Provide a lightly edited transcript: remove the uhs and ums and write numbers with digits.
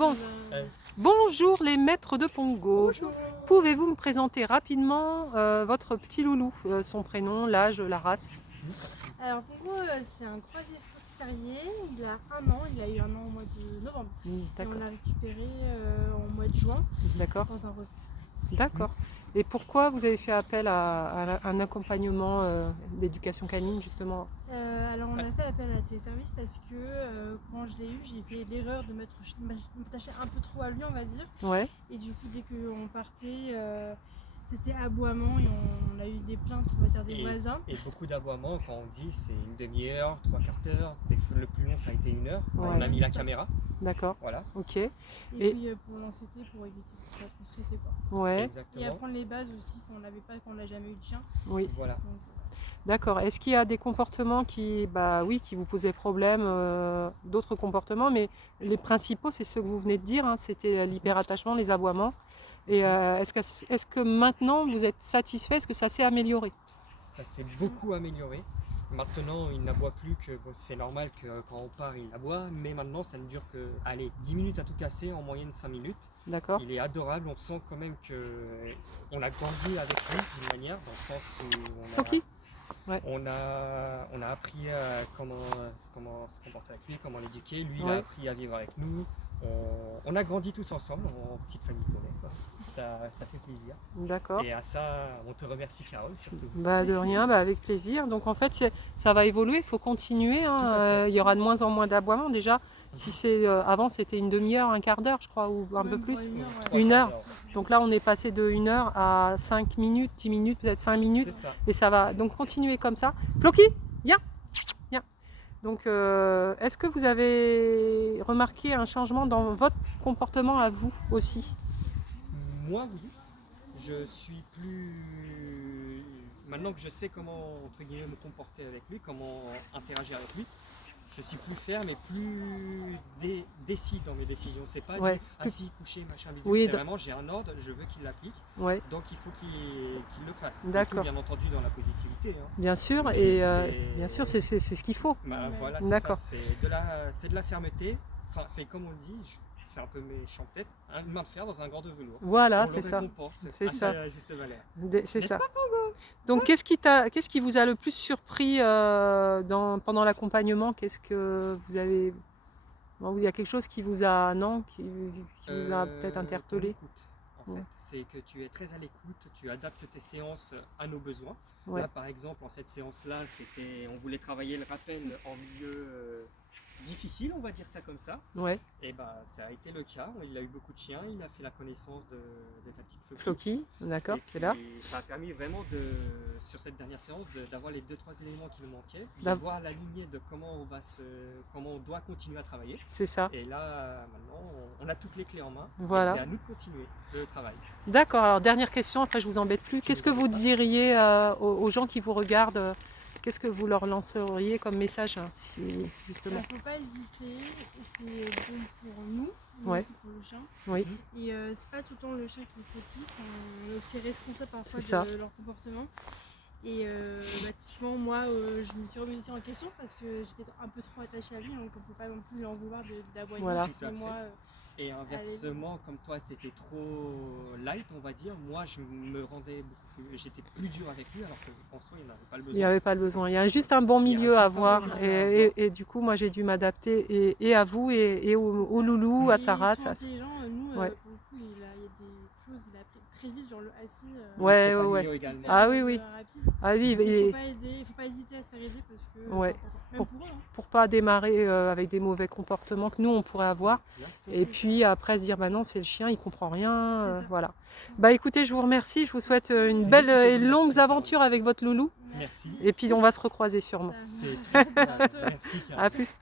Bon, bonjour les maîtres de Pongo. Bonjour. Pouvez-vous me présenter rapidement votre petit loulou, son prénom, l'âge, la race? Alors Pongo, c'est un croisé fox terrier. Il a 1 an, il a eu 1 an au mois de novembre. Et D'accord. on l'a récupéré en mois de juin D'accord. dans un refuge. D'accord. Et pourquoi vous avez fait appel à un accompagnement d'éducation canine justement? Alors on a fait appel à téléservice parce que quand je l'ai eu, j'ai fait l'erreur de m'attacher un peu trop à lui, on va dire. Ouais. Et du coup, dès qu'on partait, c'était aboiement et on a eu des plaintes, on va dire, des voisins. Et beaucoup d'aboiements, quand on dit c'est une demi-heure, 3/4 heure, le plus long ça a été 1 heure, quand Ouais. on a mis la caméra. D'accord. Voilà. Ok. Et puis pour l'anxiété, pour éviter qu'on stressait quoi. Ouais. Exactement. Et apprendre les bases aussi qu'on n'avait pas quand on n'a jamais eu de chien. Oui. Voilà. Donc, D'accord. Est-ce qu'il y a des comportements qui vous posaient problème, d'autres comportements, mais les principaux, c'est ceux que vous venez de dire, hein, c'était l'hyperattachement, les aboiements. Et est-ce que maintenant vous êtes satisfait? Est-ce que ça s'est amélioré? Ça s'est beaucoup amélioré. Maintenant, il n'aboie plus que, bon, c'est normal que quand on part, il aboie, mais maintenant, ça ne dure que, allez, 10 minutes à tout casser, en moyenne 5 minutes. D'accord. Il est adorable, on sent quand même qu'on a grandi avec lui d'une manière, dans le sens où Ok. on a appris à comment se comporter avec lui, comment l'éduquer. Lui, il Ouais. a appris à vivre avec nous. On a grandi tous ensemble, en petite famille qu'on est, quoi. Ça fait plaisir. D'accord. Et à ça, on te remercie, Carole, surtout. De rien, avec plaisir. Donc en fait, ça va évoluer, il faut continuer, hein. Tout à fait. Il y aura de moins en moins d'aboiements déjà. Si c'est avant c'était une demi-heure, un quart d'heure, je crois, ou un peu même plus. pas 1 heure, ouais. 1 heure. Donc là, on est passé de 1 heure à 5 minutes, 10 minutes, peut-être 5 minutes. C'est ça. Et ça va donc continuer comme ça. Floki, viens, viens. Donc, est-ce que vous avez remarqué un changement dans votre comportement à vous aussi? Moi, oui. Je suis plus... Maintenant que je sais comment, entre guillemets, me comporter avec lui, comment interagir avec lui, je suis plus ferme et plus décide dans mes décisions. C'est pas Ouais. du assis, couché, machin, bidule. Oui, C'est vraiment, j'ai un ordre, je veux qu'il l'applique, Ouais, donc il faut qu'il le fasse. D'accord. Tout, bien entendu, dans la positivité. Hein. bien sûr. Mais Et c'est- bien sûr, c'est ce qu'il faut. Bah, Ouais. voilà, D'accord. c'est de la fermeté. Enfin, c'est comme on le dit, c'est un peu méchant peut-être, une main de fer dans un gant de velours. Voilà, On c'est le ça. récompense C'est à ça. sa juste valeur. C'est N'est-ce ça. Donc, qu'est-ce qui vous a le plus surpris pendant l'accompagnement? Qu'est-ce que vous avez... Bon, il y a quelque chose qui vous a, non, qui vous a peut-être Ton interpellé? écoute, en Ouais. fait. C'est que tu es très à l'écoute, tu adaptes tes séances à nos besoins. Ouais. Là, par exemple, en cette séance-là, on voulait travailler le rappel en milieu difficile, on va dire ça comme ça. Ouais, Et bah, ça a été le cas. Il a eu beaucoup de chiens, il a fait la connaissance de ta petite Floki. Floki, d'accord, Et qui est là. puis, ça a permis vraiment, sur cette dernière séance, d'avoir les 2-3 éléments qui nous manquaient, puis de D'av- voir la lignée de comment on doit continuer à travailler. C'est ça. Et là, maintenant, on a toutes les clés en main. Voilà. Et c'est à nous de continuer le travail. D'accord, alors dernière question, après je vous embête plus. Qu'est-ce que vous diriez aux gens qui vous regardent? Qu'est-ce que vous leur lanceriez comme message, hein, justement? Il ne faut pas hésiter, c'est bon pour nous, mais Ouais. aussi pour le chien. Oui, Et c'est pas tout le temps le chien qui est fautif, on est aussi responsable parfois C'est ça. de leur comportement. Et typiquement, moi, je me suis remise en question parce que j'étais un peu trop attachée à lui, donc on ne peut pas non plus lui en vouloir d'aboyer. Voilà. Tout à Si moi, fait. Et inversement, comme toi, tu étais trop light, on va dire, moi, j'étais plus dur avec lui, alors qu'en soi, il n'avait pas le il besoin. n'y avait pas le besoin. Il y a juste un bon Il y a milieu à juste un avoir. bon milieu à Et du coup, moi j'ai dû m'adapter et à vous et au loulou, à et sa ils race. sont intelligents, nous, Ouais. pour le coup, il y a des choses, il a appris très vite, genre le assis. Ouais, Le ouais. compagnon également. Ah oui, oui. Rapide. Ah oui, Il ne faut pas hésiter à se faire aider parce que Ouais. c'est important. Même pour eux. Hein. pour pas démarrer avec des mauvais comportements que nous on pourrait avoir. Exactement. Et puis après se dire bah non, c'est le chien, il comprend rien, C'est ça. voilà. Bah écoutez, je vous remercie, je vous souhaite une C'est belle nous qui te et longue remercions, aventure avec votre loulou. Merci. Et puis on va se recroiser sûrement. Ça C'est marche. Merci, Carole. À plus.